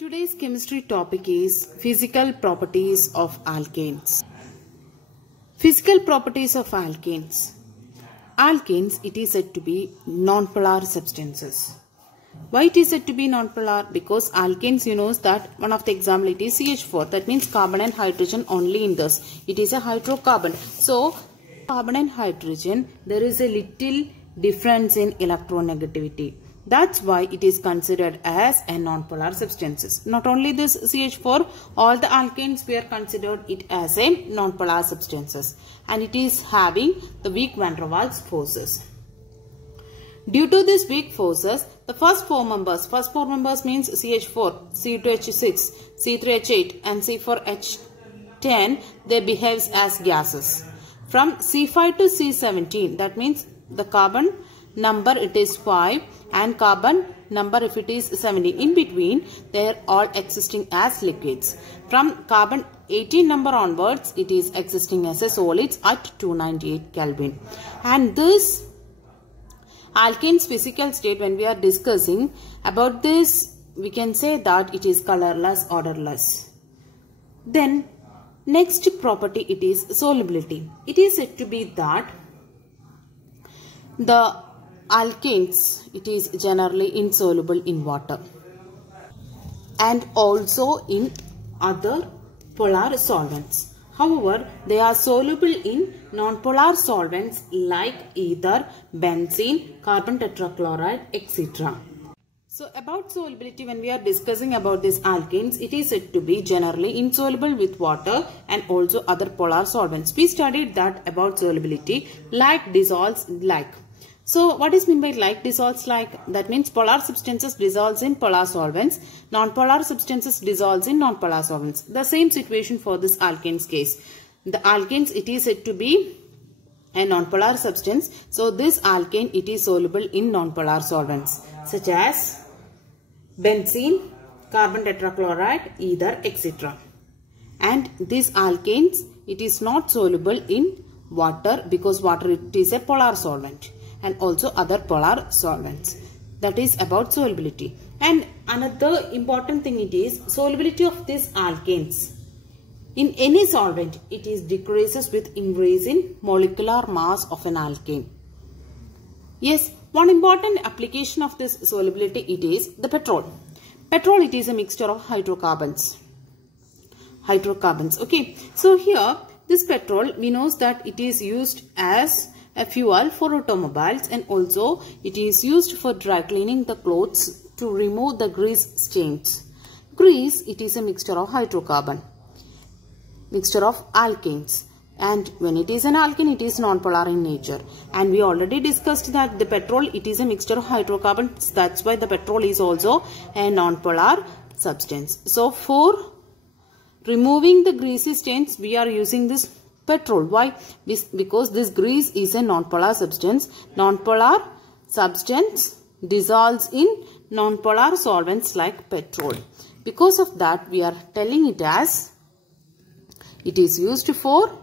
Today's chemistry topic is physical properties of alkanes. Physical properties of alkanes. Alkanes, it is said to be non-polar substances. Why it is said to be non-polar? Because alkanes, you know that one of the example it is CH4. That means carbon and hydrogen only in this. It is a hydrocarbon. So, carbon and hydrogen, there is a little difference in electronegativity. That's why it is considered as a non-polar substances. Not only this CH4, all the alkanes were considered it as a non-polar substances. And it is having the weak van der Waals forces. Due to these weak forces, the first four members means CH4, C2H6, C3H8 and C4H10, they behave as gases. From C5 to C17, that means the carbon number it is 5 and carbon number if it is 17. In between, they are all existing as liquids. From carbon 18 number onwards, it is existing as a solids at 298 Kelvin. And this alkane's physical state, when we are discussing about this, we can say that it is colorless, odorless. Then next property, it is solubility. It is said to be that the alkanes, it is generally insoluble in water and also in other polar solvents. However, they are soluble in non-polar solvents like ether, benzene, carbon tetrachloride, etc. So about solubility, when we are discussing about these alkanes, it is said to be generally insoluble with water and also other polar solvents. We studied that about solubility, like dissolves like. So what is meant by like dissolves like? That means polar substances dissolves in polar solvents, non-polar substances dissolves in non-polar solvents. The same situation for this alkanes case. The alkanes, it is said to be a non-polar substance. So this alkane, it is soluble in non-polar solvents such as benzene, carbon tetrachloride, ether, etc. And these alkanes, it is not soluble in water because water it is a polar solvent, and also other polar solvents. That is about solubility. And another important thing it is solubility of these alkanes. In any solvent, it is decreases with increase in molecular mass of an alkane. Yes, one important application of this solubility it is the petrol. Petrol, it is a mixture of hydrocarbons. Okay. So here, this petrol, we know that it is used as a fuel for automobiles and also it is used for dry cleaning the clothes to remove the grease stains. Grease, it is a mixture of hydrocarbon, mixture of alkanes, and when it is an alkane, it is non-polar in nature. And we already discussed that the petrol, it is a mixture of hydrocarbons. That's why the petrol is also a non-polar substance. So for removing the greasy stains, we are using this petrol. Why? Because this grease is a non-polar substance. Non-polar substance dissolves in non-polar solvents like petrol. Because of that, we are telling it as it is used for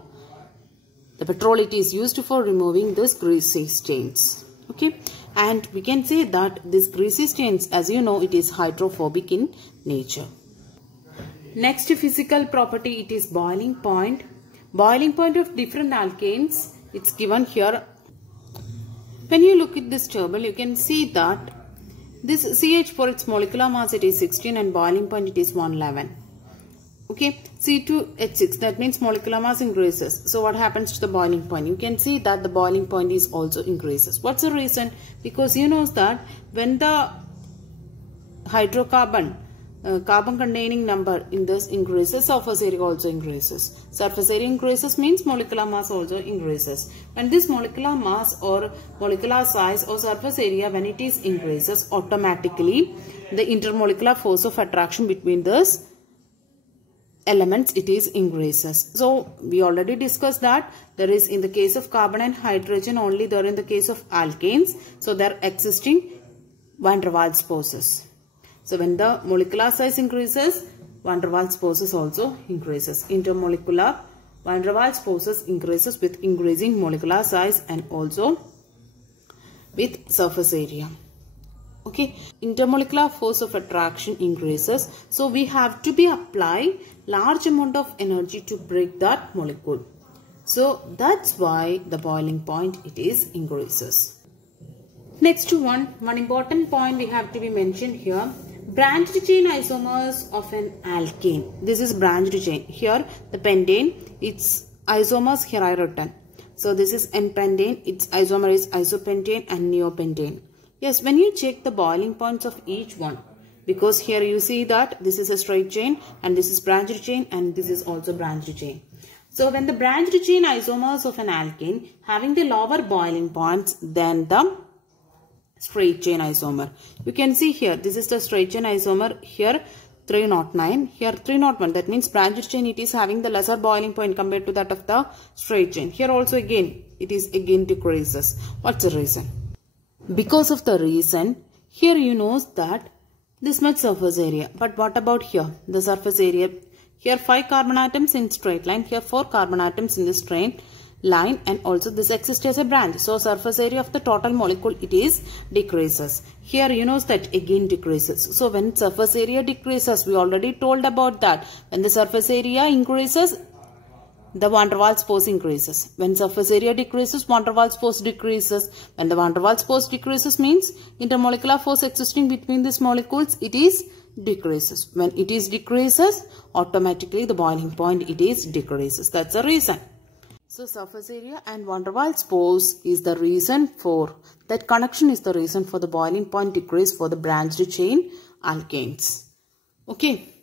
the petrol. It is used for removing this greasy stains. Okay, and we can say that this greasy stains, as you know, it is hydrophobic in nature. Next physical property, it is boiling point. Boiling point of different alkanes, it's given here. When you look at this table, you can see that this CH4, its molecular mass it is 16 and boiling point it is 111. Okay, C2H6, that means molecular mass increases. So what happens to the boiling point? You can see that the boiling point is also increases. What's the reason? Because you know that when the hydrocarbon carbon containing number in this increases, surface area also increases. Surface area increases means molecular mass also increases. When this molecular mass or molecular size or surface area, when it is increases, automatically the intermolecular force of attraction between those elements, it is increases. So we already discussed that there is in the case of carbon and hydrogen only, there in the case of alkanes. So they are existing van der Waals forces. So when the molecular size increases, van der Waals forces also increases. Intermolecular van der Waals forces increases with increasing molecular size and also with surface area. Okay, intermolecular force of attraction increases. So we have to be apply large amount of energy to break that molecule. So that's why the boiling point it is increases. Next one important point we have to be mentioned here. Branched chain isomers of an alkane. This is branched chain. Here the pentane, its isomers here I written. So this is N-pentane, its isomer is isopentane and neopentane. Yes, when you check the boiling points of each one, because here you see that this is a straight chain and this is branched chain and this is also branched chain. So when the branched chain isomers of an alkane having the lower boiling points than the straight chain isomer. You can see here, this is the straight chain isomer, here 309, here 301. That means branched chain it is having the lesser boiling point compared to that of the straight chain. Here also again, it is again decreases. What's the reason? Because of the reason, here you know that this much surface area. But what about here? The surface area. Here 5 carbon atoms in straight line. Here 4 carbon atoms in the straight line, and also this exists as a branch. So surface area of the total molecule it is decreases. Here you know that again decreases. So when surface area decreases, we already told about that. When the surface area increases, the van der Waals force increases. When surface area decreases, van der Waals force decreases. When the van der Waals force decreases means intermolecular force existing between these molecules it is decreases. When it is decreases, automatically the boiling point it is decreases. That's the reason. So surface area and van der Waals force is the reason for that connection is the reason for the boiling point decrease for the branched chain alkanes. Okay.